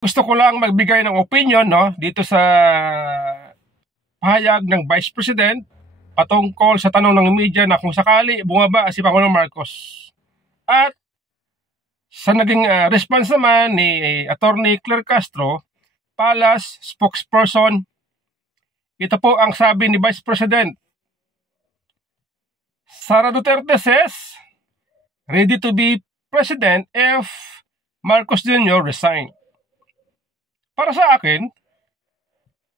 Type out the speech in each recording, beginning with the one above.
Gusto ko lang magbigay ng opinion dito sa pahayag ng Vice President patungkol sa tanong ng media na kung sakali bumaba si Pangulong Marcos. At sa naging response naman ni Attorney Claire Castro, Palace spokesperson, ito po ang sabi ni Vice President: Sara Duterte says ready to be president if Marcos Jr. resign. Para sa akin,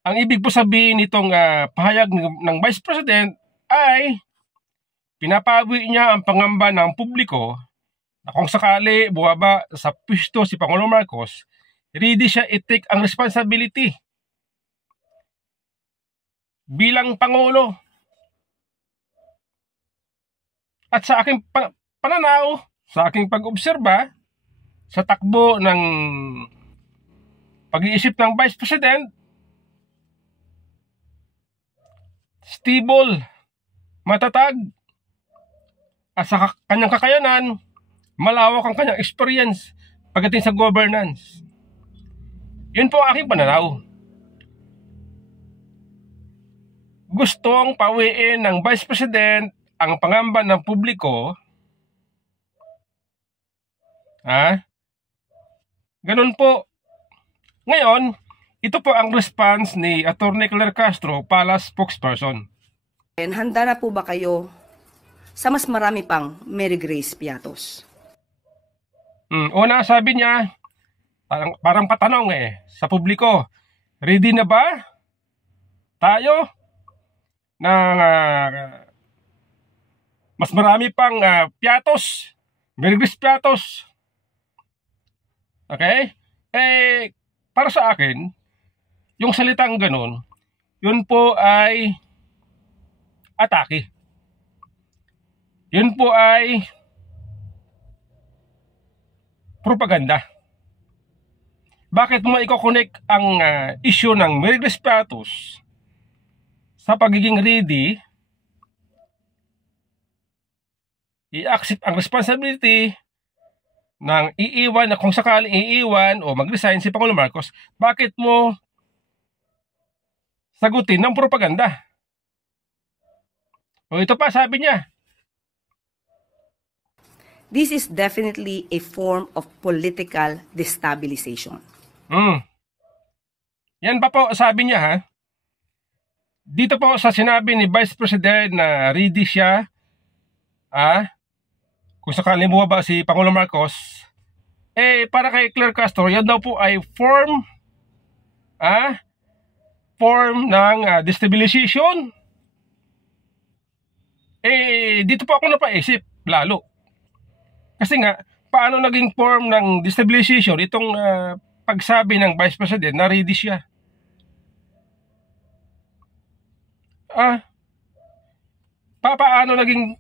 ang ibig po sabihin nitong pahayag ng Vice President ay pinapawi niya ang pangamba ng publiko na kung sakali bumaba sa pwesto si Pangulong Marcos, ready siya i-take ang responsibility bilang Pangulo. At sa aking pananaw, sa aking pag-obserba sa takbo ng pag-iisip ng Vice President, stable, matatag, at sa kanyang kakayanan, malawak ang kanyang experience pagdating sa governance. Yun po ang aking pananaw. Gustong pawiin ng Vice President ang pangamba ng publiko. Ganun po. Ngayon, ito po ang response ni Attorney Claire Castro, Palace spokesperson. Handa na po ba kayo sa mas marami pang Mary Grace Piatos? Una, sabi niya, parang patanong sa publiko, ready na ba tayo ng mas marami pang Piatos, Mary Grace Piatos? Okay? Para sa akin, yung salitang ganun, yun po ay atake. Yun po ay propaganda. Bakit mo i-connect ang issue ng Mary Grace Piatos sa pagiging ready, i-accept ang responsibility ng iiwan na kung sakaling iiwan o mag-resign si Pangulong Marcos, bakit mo sagutin ng propaganda? O ito pa, sabi niya, this is definitely a form of political destabilization. Yan pa po, sabi niya dito po sa sinabi ni Vice President na ready siya kung sakaling bumaba si Pangulong Marcos, para kay Claire Castro, yan daw po ay form ng destabilization. Dito po ako napaisip lalo. Kasi nga, paano naging form ng destabilization itong pagsabi ng Vice President na ready siya? Paano naging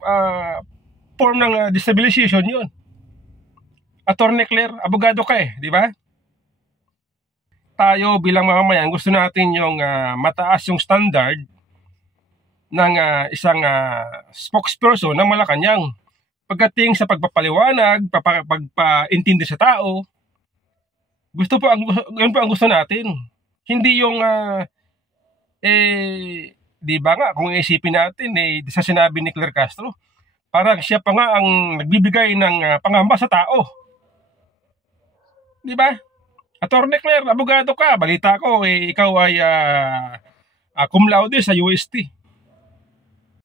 form ng destabilization yun? Attorney Claire, abogado ka di ba? Tayo bilang mamamayan, gusto natin yung mataas yung standard ng isang spokesperson ng Malacanang pagdating sa pagpapaliwanag, pagpaintindi sa tao. Yun po ang gusto natin. Hindi yung di ba nga, kung isipin natin sa sinabi ni Claire Castro, parang siya pa nga ang nagbibigay ng pangamba sa tao. Di ba? Attorney Claire, abogado ka. Balita ko, ikaw ay cum laude sa UST.